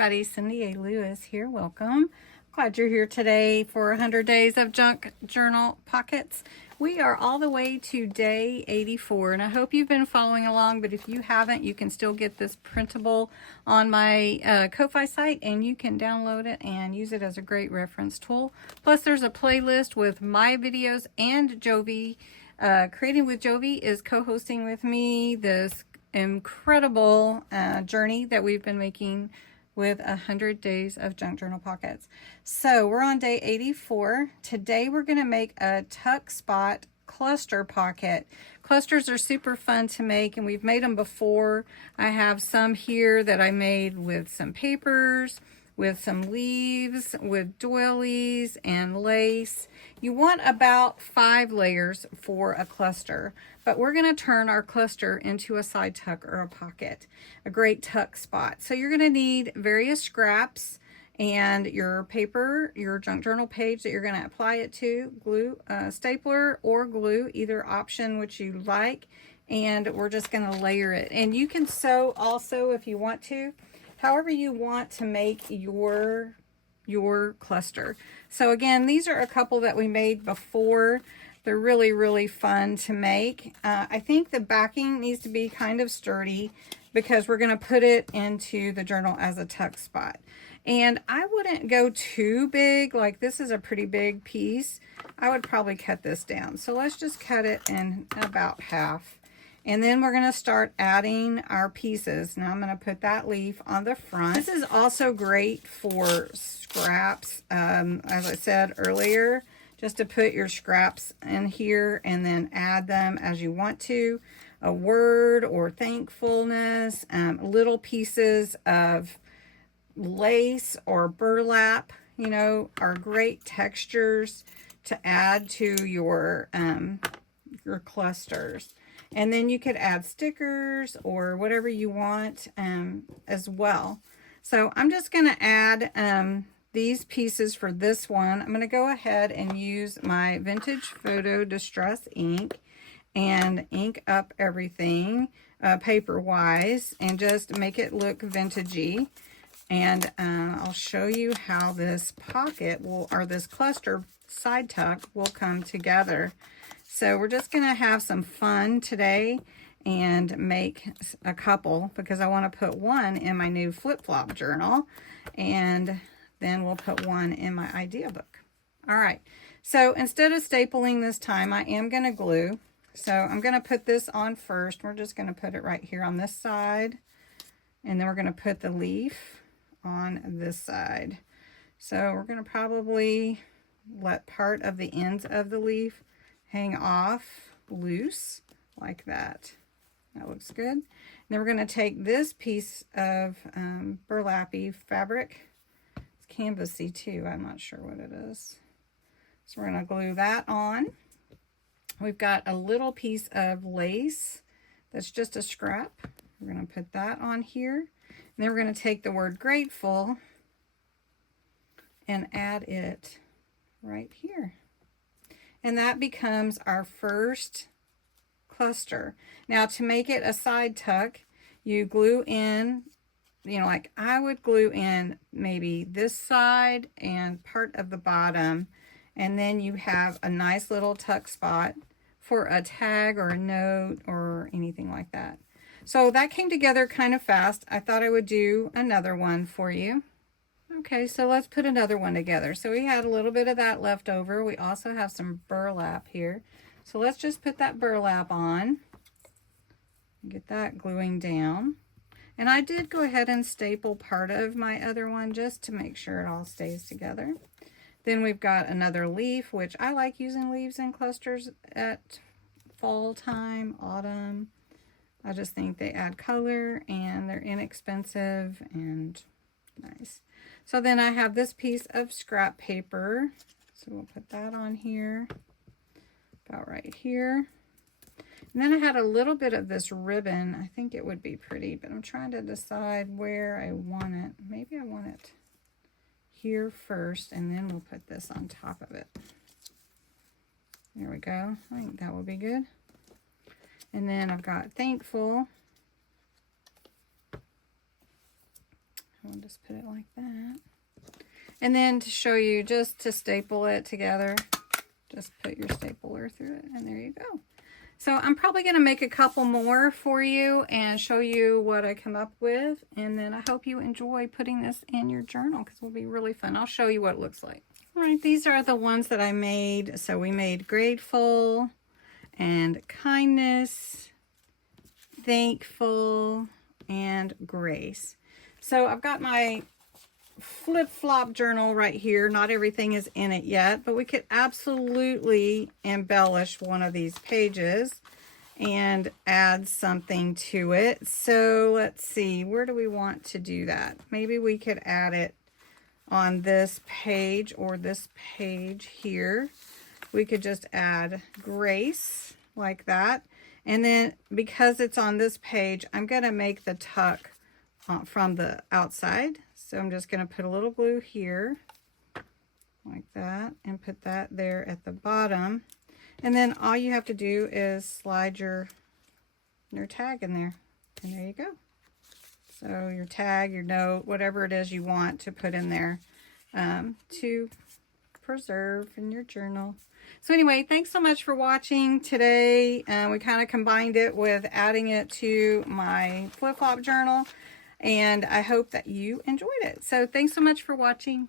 everybody, Cindy A. Lewis here. Welcome. Glad you're here today for 100 Days of Junk Journal Pockets. We are all the way to day 84, and I hope you've been following along, but if you haven't, you can still get this printable on my Ko-Fi site, and you can download it and use it as a great reference tool. Plus, there's a playlist with my videos, and Jovi. Creating with Jovi is co-hosting with me this incredible journey that we've been making with 100 Days of Junk Journal Pockets. So we're on day 84. Today we're going to make a tuck spot cluster pocket. Clusters are super fun to make, and we've made them before. I have some here that I made with some papers, with some leaves, with doilies and lace. You want about 5 layers for a cluster, but we're going to turn our cluster into a side tuck or a pocket, a great tuck spot. So you're going to need various scraps and your paper, your junk journal page that you're going to apply it to, glue, stapler or glue, either option which you like, and we're just going to layer it. And you can sew also if you want to, however you want to make your cluster. So again, these are a couple that we made before. They're really, really fun to make. I think the backing needs to be kind of sturdy because we're going to put it into the journal as a tuck spot. And I wouldn't go too big. Like, this is a pretty big piece. I would probably cut this down. So let's just cut it in about half. And then we're going to start adding our pieces. Now I'm going to put that leaf on the front. This is also great for scraps, as I said earlier, just to put your scraps in here and then add them as you want to. A word or thankfulness, little pieces of lace or burlap, you know, are great textures to add to your clusters. And then you could add stickers or whatever you want as well. So I'm just going to add these pieces for this one. I'm going to go ahead and use my Vintage Photo Distress ink and ink up everything paper-wise and just make it look vintagey. And I'll show you how this pocket will, or this cluster side tuck will come together. So we're just going to have some fun today and make a couple, because I want to put one in my new flip-flop journal, and then we'll put one in my idea book. All right, so instead of stapling this time, I am going to glue. So I'm going to put this on first. We're just going to put it right here on this side, and then we're going to put the leaf on this side. So we're going to probably let part of the ends of the leaf hang off loose like that. That looks good. And then we're going to take this piece of burlappy fabric. It's canvasy too. I'm not sure what it is. So we're going to glue that on. We've got a little piece of lace that's just a scrap. We're going to put that on here. And then we're going to take the word grateful and add it right here. And that becomes our first cluster. Now, to make it a side tuck, you glue in, you know, like I would glue in maybe this side and part of the bottom, and then you have a nice little tuck spot for a tag or a note or anything like that. So that came together kind of fast. I thought I would do another one for you. Okay, so let's put another one together. So we had a little bit of that left over. We also have some burlap here. So let's just put that burlap on. Get that gluing down. And I did go ahead and staple part of my other one just to make sure it all stays together. Then we've got another leaf, which I like using leaves in clusters at fall time, autumn. I just think they add color and they're inexpensive and nice. So then I have this piece of scrap paper. So we'll put that on here, about right here. And then I had a little bit of this ribbon. I think it would be pretty, but I'm trying to decide where I want it. Maybe I want it here first, and then we'll put this on top of it. There we go. I think that will be good. And then I've got thankful. I'll just put it like that. And then to show you, just to staple it together, just put your stapler through it, and there you go. So I'm probably going to make a couple more for you and show you what I come up with. And then I hope you enjoy putting this in your journal, because it will be really fun. I'll show you what it looks like. All right, these are the ones that I made. So we made grateful and kindness, thankful, and grace. So I've got my flip-flop journal right here. Not everything is in it yet, but we could absolutely embellish one of these pages and add something to it. So let's see, where do we want to do that? Maybe we could add it on this page or this page here. We could just add grace like that. And then because it's on this page, I'm going to make the tuck from the outside. So I'm just going to put a little glue here like that and put that there at the bottom. And then all you have to do is slide your tag in there. And there you go. So your tag, your note, whatever it is you want to put in there to preserve in your journal. So anyway, thanks so much for watching today. We kind of combined it with adding it to my flip-flop journal. And I hope that you enjoyed it. So thanks so much for watching.